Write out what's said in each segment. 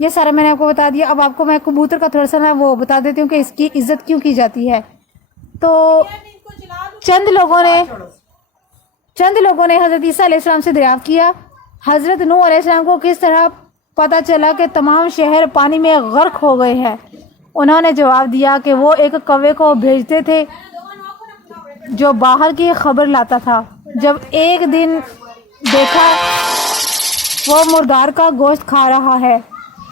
یہ سارا میں نے آپ کو بتا دیا. اب آپ کو میں کبوتر کا تھوڑا سا نا وہ بتا دیتی ہوں کہ اس کی عزت کیوں کی جاتی ہے. تو چند لوگوں نے حضرت عیسیٰ علیہ السلام سے دریافت کیا حضرت نوح علیہ السلام کو کس طرح پتہ چلا کہ تمام شہر پانی میں غرق ہو گئے ہیں. انہوں نے جواب دیا کہ وہ ایک کوے کو بھیجتے تھے جو باہر کی خبر لاتا تھا. جب ایک دن دیکھا وہ مردار کا گوشت کھا رہا ہے،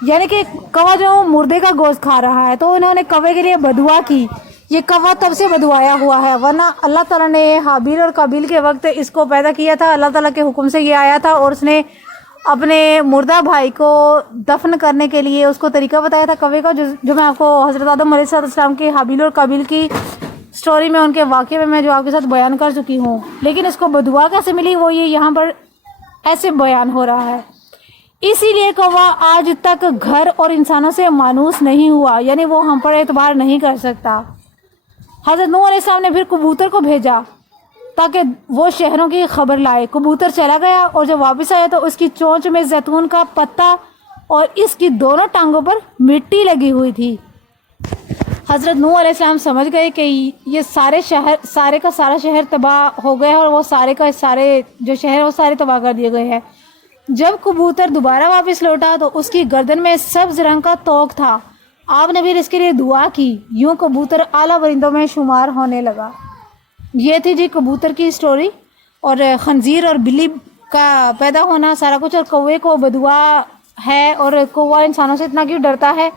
یعنی کہ کوا جو مردے کا گوشت کھا رہا ہے، تو انہوں نے کوے کے لیے بدعا کی. یہ کوا تب سے بدعایا ہوا ہے، ورنہ اللہ تعالیٰ نے حابیل اور قابیل کے وقت اس کو پیدا کیا تھا. اللہ تعالیٰ کے حکم سے یہ آیا تھا اور اس نے اپنے مردہ بھائی کو دفن کرنے کے لیے اس کو طریقہ بتایا تھا کوے کا، جو میں آپ کو حضرت آدم علیہ السلام کے حابیل اور قابیل کی سٹوری میں، ان کے واقعے میں جو آپ کے ساتھ بیان کر چکی ہوں. لیکن اس کو بدعا کیسے ملی وہ یہ یہاں پر ایسے بیان ہو رہا ہے. اسی لیے کوا آج تک گھر اور انسانوں سے مانوس نہیں ہوا، یعنی وہ ہم پر اعتبار نہیں کر سکتا. حضرت نوح علیہ السلام نے پھر کبوتر کو بھیجا تاکہ وہ شہروں کی خبر لائے. کبوتر چلا گیا اور جب واپس آیا تو اس کی چونچ میں زیتون کا پتا اور اس کی دونوں ٹانگوں پر مٹی لگی ہوئی تھی. حضرت نوح علیہ السلام سمجھ گئے کہ یہ سارے کا سارا شہر تباہ ہو گیا ہے اور وہ سارے جو شہر وہ سارے تباہ کر دیے گئے ہیں. جب کبوتر دوبارہ واپس لوٹا تو اس کی گردن میں سبز رنگ کا توق تھا. آپ نے پھر اس کے لیے دعا کی. یوں کبوتر اعلیٰ پرندوں میں شمار ہونے لگا. یہ تھی جی کبوتر کی سٹوری، اور خنزیر اور بلی کا پیدا ہونا سارا کچھ، اور کوے کو بدعا ہے، اور کوا انسانوں سے اتنا کیوں ڈرتا ہے،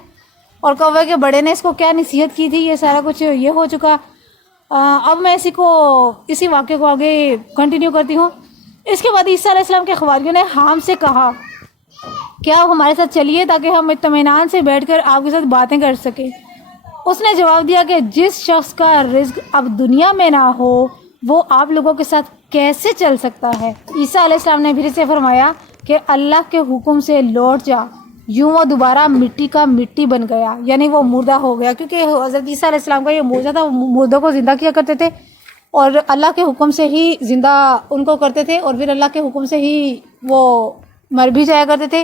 اور کوے کے بڑے نے اس کو کیا نصیحت کی تھی، یہ سارا کچھ یہ ہو چکا. اب میں اسی واقعے کو آگے کنٹینیو کرتی ہوں. اس کے بعد عیسیٰ علیہ السلام کے خواریوں نے حام سے کہا کہ آپ ہمارے ساتھ چلیے تاکہ ہم اطمینان سے بیٹھ کر آپ کے ساتھ باتیں کر سکیں. اس نے جواب دیا کہ جس شخص کا رزق اب دنیا میں نہ ہو وہ آپ لوگوں کے ساتھ کیسے چل سکتا ہے. عیسیٰ علیہ السلام نے پھر سے فرمایا کہ اللہ کے حکم سے لوٹ جا. یوں وہ دوبارہ مٹی کا مٹی بن گیا، یعنی وہ مردہ ہو گیا، کیونکہ حضرت عیسیٰ علیہ السلام کا یہ معجزہ تھا. وہ مردوں کو زندہ کیا کرتے تھے اور اللہ کے حکم سے ہی زندہ ان کو کرتے تھے، اور پھر اللہ کے حکم سے ہی وہ مر بھی جایا کرتے تھے،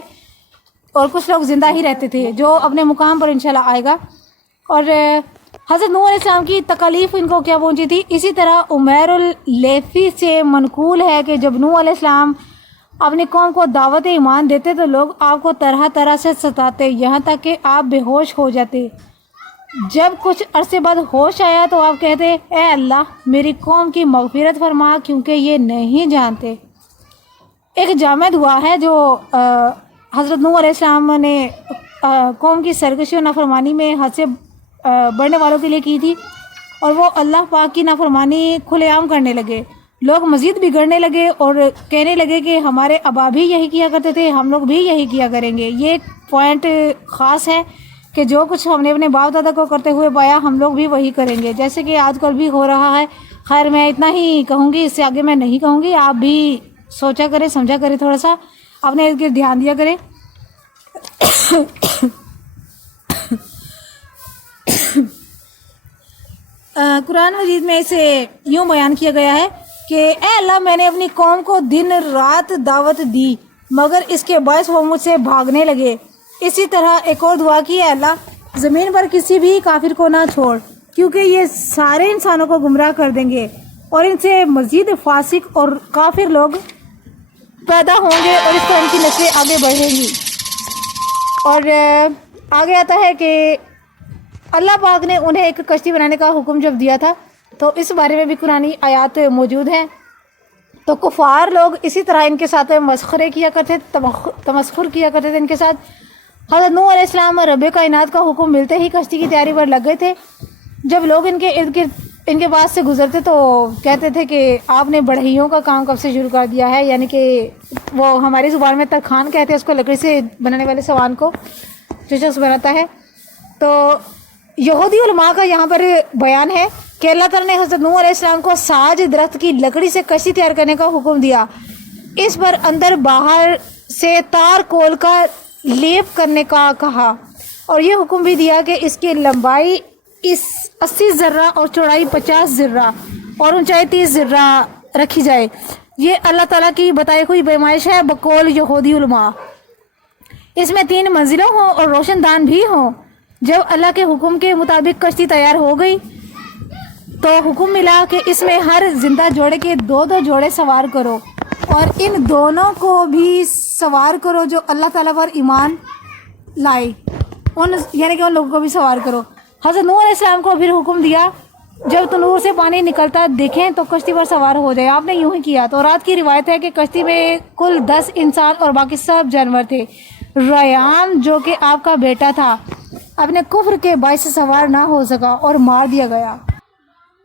اور کچھ لوگ زندہ ہی رہتے تھے جو اپنے مقام پر انشاءاللہ آئے گا. اور حضرت نوح علیہ السلام کی تکالیف ان کو کیا پہنچی تھی. اسی طرح عمیر اللیثی سے منقول ہے کہ جب نوح علیہ السلام اپنی قوم کو دعوت ایمان دیتے تو لوگ آپ کو طرح طرح سے ستاتے، یہاں تک کہ آپ بے ہوش ہو جاتے. جب کچھ عرصے بعد ہوش آیا تو آپ کہتے اے اللہ میری قوم کی مغفرت فرما کیونکہ یہ نہیں جانتے. ایک جامع دعا ہے جو حضرت نوح علیہ السلام نے قوم کی سرکشی و نافرمانی میں حد سے بڑھنے والوں کے لیے کی تھی، اور وہ اللہ پاک کی نافرمانی کھلے عام کرنے لگے. لوگ مزید بگڑنے لگے اور کہنے لگے کہ ہمارے آبا بھی یہی کیا کرتے تھے، ہم لوگ بھی یہی کیا کریں گے. یہ ایک پوائنٹ خاص ہے کہ جو کچھ ہم نے اپنے باپ دادا کو کرتے ہوئے پایا ہم لوگ بھی وہی کریں گے، جیسے کہ آج کل بھی ہو رہا ہے. خیر میں اتنا ہی کہوں گی، اس سے آگے میں نہیں کہوں گی. آپ بھی سوچا کریں، سمجھا کریں، تھوڑا سا اپنے ارد گرد دھیان دیا کریں. قرآن مجید میں اسے یوں بیان کیا گیا ہے کہ اے اللہ میں نے اپنی قوم کو دن رات دعوت دی مگر اس کے باعث وہ مجھ سے بھاگنے لگے. اسی طرح ایک اور دعا کی، اے اللہ زمین پر کسی بھی کافر کو نہ چھوڑ کیونکہ یہ سارے انسانوں کو گمراہ کر دیں گے اور ان سے مزید فاسق اور کافر لوگ پیدا ہوں گے اور اس طرح ان کی نسلیں آگے بڑھیں گی. اور آگے آتا ہے کہ اللہ پاک نے انہیں ایک کشتی بنانے کا حکم جب دیا تھا تو اس بارے میں بھی قرآنی آیات موجود ہیں. تو کفار لوگ اسی طرح ان کے ساتھ مسخرے کیا کرتے تھے، تمسخر کیا کرتے تھے ان کے ساتھ. حضرت نوح علیہ السلام رب کائنات کا حکم ملتے ہی کشتی کی تیاری پر لگ گئے تھے. جب لوگ ان کے ارد گرد ان کے پاس سے گزرتے تو کہتے تھے کہ آپ نے بڑھئیوں کا کام کب سے شروع کر دیا ہے، یعنی کہ وہ ہماری زبان میں ترخان کہتے ہیں اس کو، لکڑی سے بنانے والے سامان کو جو شخص بناتا ہے. تو یہودی علماء کا یہاں پر بیان ہے کہ اللہ تعالیٰ نے حضرت نوح علیہ السلام کو ساج درخت کی لکڑی سے کشتی تیار کرنے کا حکم دیا. اس پر اندر باہر سے تار کول کا لیپ کرنے کا کہا، اور یہ حکم بھی دیا کہ اس کی لمبائی 80 ذرہ اور چوڑائی 50 ذرہ اور اونچائی 30 ذرہ رکھی جائے. یہ اللہ تعالیٰ کی بتائی ہوئی پیمائش ہے بقول یہودی علماء. اس میں 3 منزلوں ہوں اور روشن دان بھی ہوں۔ جب اللہ کے حکم کے مطابق کشتی تیار ہو گئی تو حکم ملا کہ اس میں ہر زندہ جوڑے کے 2 جوڑے سوار کرو اور ان دونوں کو بھی سوار کرو جو اللہ تعالیٰ پر ایمان لائے، یعنی کہ ان لوگوں کو بھی سوار کرو۔ حضرت نوح علیہ السلام کو پھر حکم دیا جب تنور سے پانی نکلتا دیکھیں تو کشتی پر سوار ہو جائے۔ آپ نے یوں ہی کیا۔ تو رات کی روایت ہے کہ کشتی میں کل 10 انسان اور باقی سب جانور تھے۔ ریان جو کہ آپ کا بیٹا تھا اپنے کفر کے باعث سے سوار نہ ہو سکا اور مار دیا گیا۔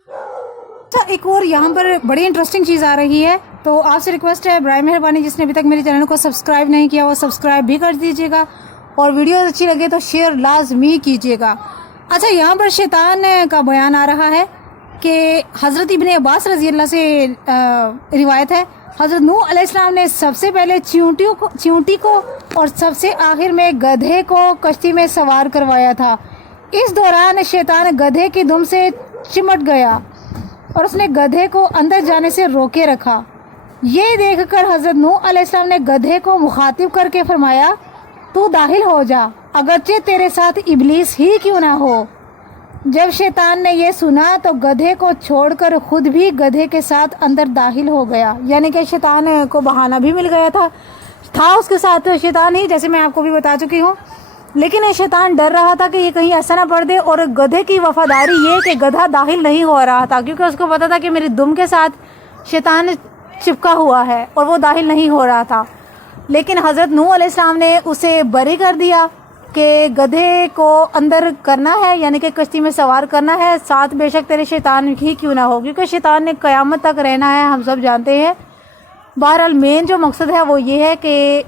اچھا، ایک اور یہاں پر بڑی انٹرسٹنگ چیز آ رہی ہے، تو آپ سے ریکویسٹ ہے برائے مہربانی جس نے ابھی تک میرے چینل کو سبسکرائب نہیں کیا وہ سبسکرائب بھی کر دیجیے گا، اور ویڈیو اچھی لگے تو شیئر لازمی کیجیے گا۔ اچھا، یہاں پر شیطان کا بیان آ رہا ہے کہ حضرت ابن عباس رضی اللہ سے روایت ہے، حضرت نوح علیہ السلام نے سب سے پہلے چیونٹی کو اور سب سے آخر میں گدھے کو کشتی میں سوار کروایا تھا۔ اس دوران شیطان گدھے کی دم سے چمٹ گیا اور اس نے گدھے کو اندر جانے سے روکے رکھا۔ یہ دیکھ کر حضرت نوح علیہ السلام نے گدھے کو مخاطب کر کے فرمایا، تو داخل ہو جا، اگرچہ تیرے ساتھ ابلیس ہی کیوں نہ ہو۔ جب شیطان نے یہ سنا تو گدھے کو چھوڑ کر خود بھی گدھے کے ساتھ اندر داخل ہو گیا، یعنی کہ شیطان کو بہانہ بھی مل گیا تھا اس کے ساتھ شیطان ہی، جیسے میں آپ کو بھی بتا چکی ہوں، لیکن یہ شیطان ڈر رہا تھا کہ یہ کہیں ایسا نہ پڑ دے، اور گدھے کی وفاداری یہ کہ گدھا داخل نہیں ہو رہا تھا کیونکہ اس کو پتا تھا کہ میری دم کے ساتھ شیطان چپکا ہوا ہے اور وہ داخل نہیں ہو رہا تھا۔ لیکن حضرت نوح علیہ السلام نے اسے بری کر دیا کہ گدھے کو اندر کرنا ہے، یعنی کہ کشتی میں سوار کرنا ہے، ساتھ بے شک تیرے شیطان ہی کیوں نہ ہو، کیونکہ شیطان نے قیامت تک رہنا ہے، ہم سب جانتے ہیں۔ بہرحال مین جو مقصد ہے وہ یہ ہے کہ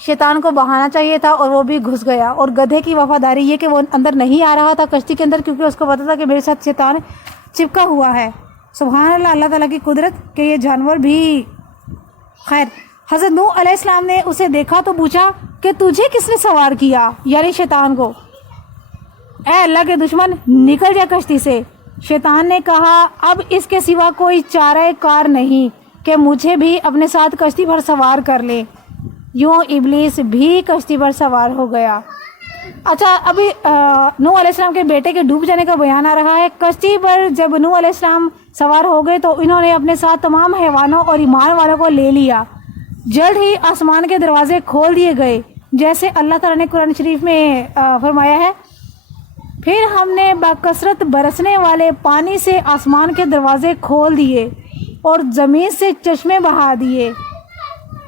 شیطان کو بہانا چاہیے تھا اور وہ بھی گھس گیا، اور گدھے کی وفاداری یہ کہ وہ اندر نہیں آ رہا تھا کشتی کے اندر کیونکہ اس کو پتا تھا کہ میرے ساتھ شیطان چپکا ہوا ہے۔ سبحان اللہ، اللہ تعالیٰ کی قدرت کہ یہ جانور بھی۔ خیر، حضرت نوح علیہ السلام نے اسے دیکھا تو پوچھا کہ تجھے کس نے سوار کیا، یعنی شیطان کو۔ اے اللہ کے دشمن، نکل جا کشتی سے۔ شیطان نے کہا اب اس کے سوا کوئی چارہ کار نہیں کہ مجھے بھی اپنے ساتھ کشتی پر سوار کر لے۔ یوں ابلیس بھی کشتی پر سوار ہو گیا۔ اچھا، ابھی نوح علیہ السلام کے بیٹے کے ڈوب جانے کا بیان آ رہا ہے۔ کشتی پر جب نوح علیہ السلام سوار ہو گئے تو انہوں نے اپنے ساتھ تمام حیوانوں اور ایمان والوں کو لے لیا۔ جلد ہی آسمان کے دروازے کھول دیے گئے جیسے اللہ تعالیٰ نے قرآن شریف میں فرمایا ہے، پھر ہم نے بکثرت برسنے والے پانی سے آسمان کے دروازے کھول دیے اور زمین سے چشمے بہا دیے،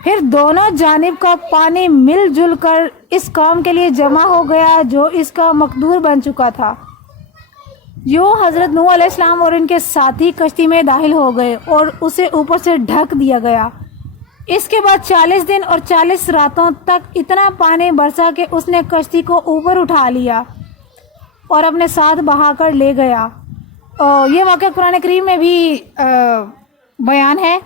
پھر دونوں جانب کا پانی مل جل کر اس قوم کے لیے جمع ہو گیا جو اس کا مقدور بن چکا تھا۔ یوں حضرت نوح علیہ السلام اور ان کے ساتھی کشتی میں داخل ہو گئے اور اسے اوپر سے ڈھک دیا گیا۔ اس کے بعد 40 دن اور 40 راتوں تک اتنا پانی برسا کہ اس نے کشتی کو اوپر اٹھا لیا اور اپنے ساتھ بہا کر لے گیا۔ یہ واقعہ قرآن کریم میں بھی بیان ہے،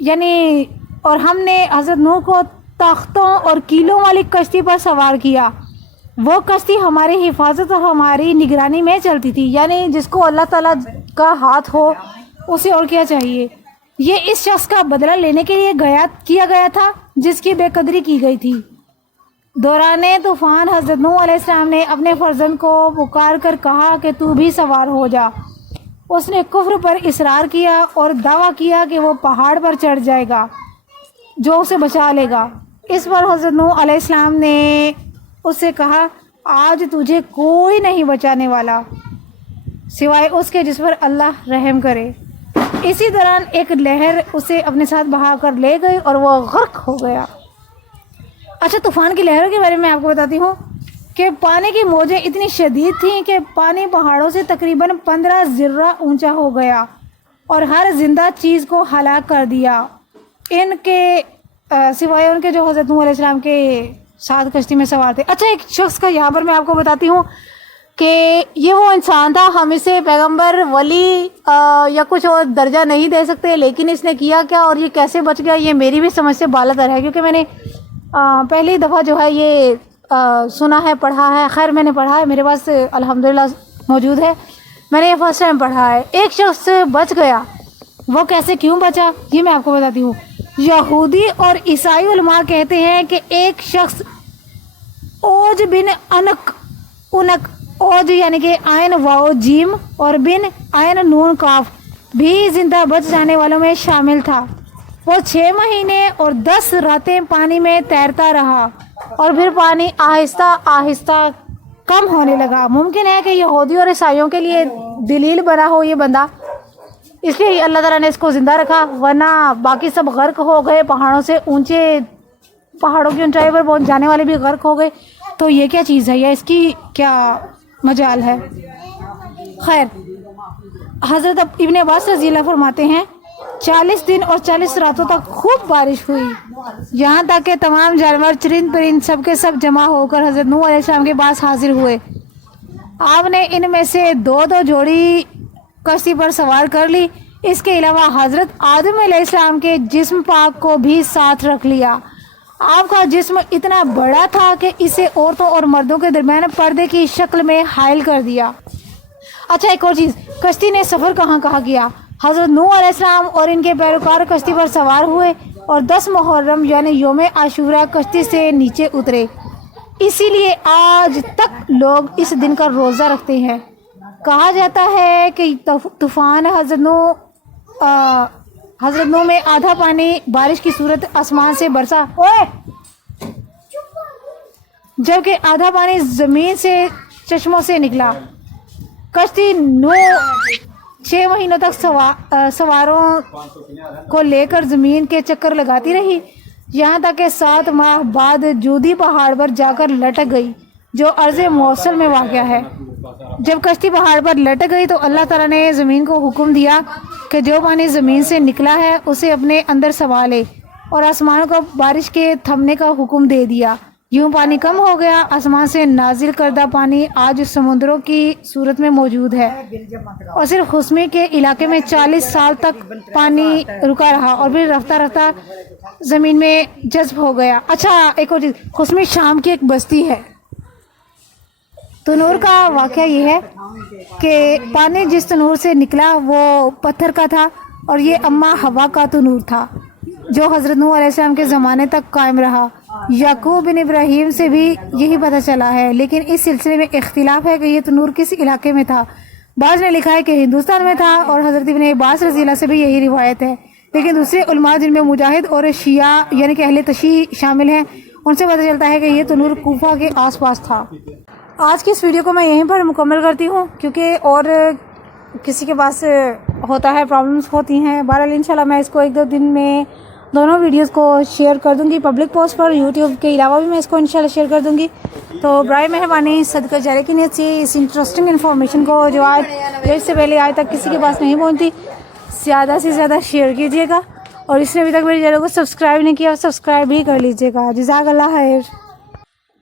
یعنی اور ہم نے حضرت نوح کو تختوں اور کیلوں والی کشتی پر سوار کیا۔ وہ کشتی ہماری حفاظت اور ہماری نگرانی میں چلتی تھی، یعنی جس کو اللہ تعالیٰ کا ہاتھ ہو اسے اور کیا چاہیے۔ یہ اس شخص کا بدلہ لینے کے لیے کیا گیا تھا جس کی بے قدری کی گئی تھی۔ دوران طوفان حضرت نوح علیہ السلام نے اپنے فرزند کو پکار کر کہا کہ تو بھی سوار ہو جا۔ اس نے کفر پر اصرار کیا اور دعویٰ کیا کہ وہ پہاڑ پر چڑھ جائے گا جو اسے بچا لے گا۔ اس پر حضرت نوح علیہ السلام نے اس سے کہا آج تجھے کوئی نہیں بچانے والا سوائے اس کے جس پر اللہ رحم کرے۔ اسی دوران ایک لہر اسے اپنے ساتھ بہا کر لے گئی اور وہ غرق ہو گیا۔ اچھا، طوفان کی لہروں کے بارے میں آپ کو بتاتی ہوں کہ پانی کی موجیں اتنی شدید تھیں کہ پانی پہاڑوں سے تقریباً 15 ذرہ اونچا ہو گیا اور ہر زندہ چیز کو ہلاک کر دیا، ان کے سوائے ان کے جو حضرت نوح علیہ السلام کے ساتھ کشتی میں سوار تھے۔ اچھا، ایک شخص کا یہاں پر میں آپ کو بتاتی ہوں کہ یہ وہ انسان تھا، ہم اسے پیغمبر، ولی یا کچھ اور درجہ نہیں دے سکتے، لیکن اس نے کیا کیا اور یہ کیسے بچ گیا یہ میری بھی سمجھ سے بالاتر ہے، کیونکہ میں نے پہلی دفعہ جو ہے یہ سنا ہے، پڑھا ہے۔ خیر، میں نے پڑھا ہے، میرے پاس الحمدللہ موجود ہے، میں نے یہ فرسٹ ٹائم پڑھا ہے۔ ایک شخص بچ گیا، وہ کیسے کیوں بچا یہ میں آپ کو بتاتی ہوں۔ یہودی اور عیسائی علماء کہتے ہیں کہ ایک شخص اوج بن انک اوج یعنی کہ عین واو جیم اور بن عین نون کاف بھی زندہ بچ جانے والوں میں شامل تھا۔ وہ 6 مہینے اور 10 راتیں پانی میں تیرتا رہا اور پھر پانی آہستہ آہستہ کم ہونے لگا۔ ممکن ہے کہ یہودی اور عیسائیوں کے لیے دلیل بنا ہو یہ بندہ، اس لیے اللہ تعالیٰ نے اس کو زندہ رکھا، ورنہ باقی سب غرق ہو گئے، پہاڑوں سے پہاڑوں کی اونچائی پر پہنچ جانے والے بھی غرق ہو گئے۔ تو یہ کیا چیز ہے یا اس کی کیا مجال ہے؟ خیر، حضرت ابن عباس رضی اللہ فرماتے ہیں 40 دن اور 40 راتوں تک خوب بارش ہوئی، یہاں تک کہ تمام جانور چرند پرند سب کے سب جمع ہو کر حضرت نوح علیہ السلام کے پاس حاضر ہوئے۔ آپ نے ان میں سے 2 جوڑی کشتی پر سوار کر لی، اس کے علاوہ حضرت آدم علیہ السلام کے جسم پاک کو بھی ساتھ رکھ لیا۔ آپ کا جسم اتنا بڑا تھا کہ اسے عورتوں اور مردوں کے درمیان پردے کی شکل میں حائل کر دیا۔ اچھا، ایک اور چیز، کشتی نے سفر کہاں کیا؟ حضرت نوح علیہ السلام اور ان کے پیروکار کشتی پر سوار ہوئے اور 10 محرم یعنی یوم عاشورہ کشتی سے نیچے اترے۔ اسی لیے آج تک لوگ اس دن کا روزہ رکھتے ہیں۔ کہا جاتا ہے کہ طوفان حضرت نوح میں آدھا پانی بارش کی صورت آسمان سے برسا، جبکہ آدھا پانی زمین سے چشموں سے نکلا۔ کشتی نوح 6 مہینوں تک سواروں کو لے کر زمین کے چکر لگاتی رہی، یہاں تک کہ 7 ماہ بعد جودی پہاڑ پر جا کر لٹک گئی، جو ارض موصل میں واقع ہے۔ جب کشتی پہاڑ پر لٹک گئی تو اللہ تعالیٰ نے زمین کو حکم دیا کہ جو پانی زمین سے نکلا ہے اسے اپنے اندر سما لے، اور آسمان کو بارش کے تھمنے کا حکم دے دیا۔ یوں پانی کم ہو گیا۔ آسمان سے نازل کردہ پانی آج سمندروں کی صورت میں موجود ہے، اور صرف خشمی کے علاقے میں 40 سال تک پانی رکا رہا اور پھر رفتہ رفتہ زمین میں جذب ہو گیا۔ اچھا، ایک اور چیز، خشمی شام کی ایک بستی ہے۔ تنور کا واقعہ یہ ہے کہ پانی جس تنور سے نکلا وہ پتھر کا تھا، اور یہ اماں ہوا کا تنور تھا جو حضرت نوح علیہ السلام کے زمانے تک قائم رہا۔ یعقوب بن ابراہیم سے بھی یہی پتہ چلا ہے، لیکن اس سلسلے میں اختلاف ہے کہ یہ تنور کس علاقے میں تھا۔ بعض نے لکھا ہے کہ ہندوستان میں تھا، اور حضرت ابن عباس رضی اللہ سے بھی یہی روایت ہے، لیکن دوسرے علماء جن میں مجاہد اور شیعہ یعنی کہ اہل تشیع شامل ہیں، ان سے پتہ چلتا ہے کہ یہ تنور کوفہ کے آس پاس تھا۔ آج کی اس ویڈیو کو میں یہیں پر مکمل کرتی ہوں، کیونکہ اور کسی کے پاس ہوتا ہے، پرابلمس ہوتی ہیں۔ بہرحال انشاءاللہ میں اس کو 1-2 دن میں دونوں ویڈیوز کو شیئر کر دوں گی پبلک پوسٹ پر، یوٹیوب کے علاوہ بھی میں اس کو انشاءاللہ شیئر کر دوں گی۔ تو برائے مہربانی صدقہ جاریہ کی نیت سے اس انٹرسٹنگ انفارمیشن کو جو اس سے پہلے آج تک کسی کے پاس نہیں پہنچتی، زیادہ سے زیادہ شیئر کیجیے گا، اور اس نے ابھی تک میری چینل کو سبسکرائب نہیں کیا، سبسکرائب بھی کر لیجیے گا۔ جزاک اللہ خیر۔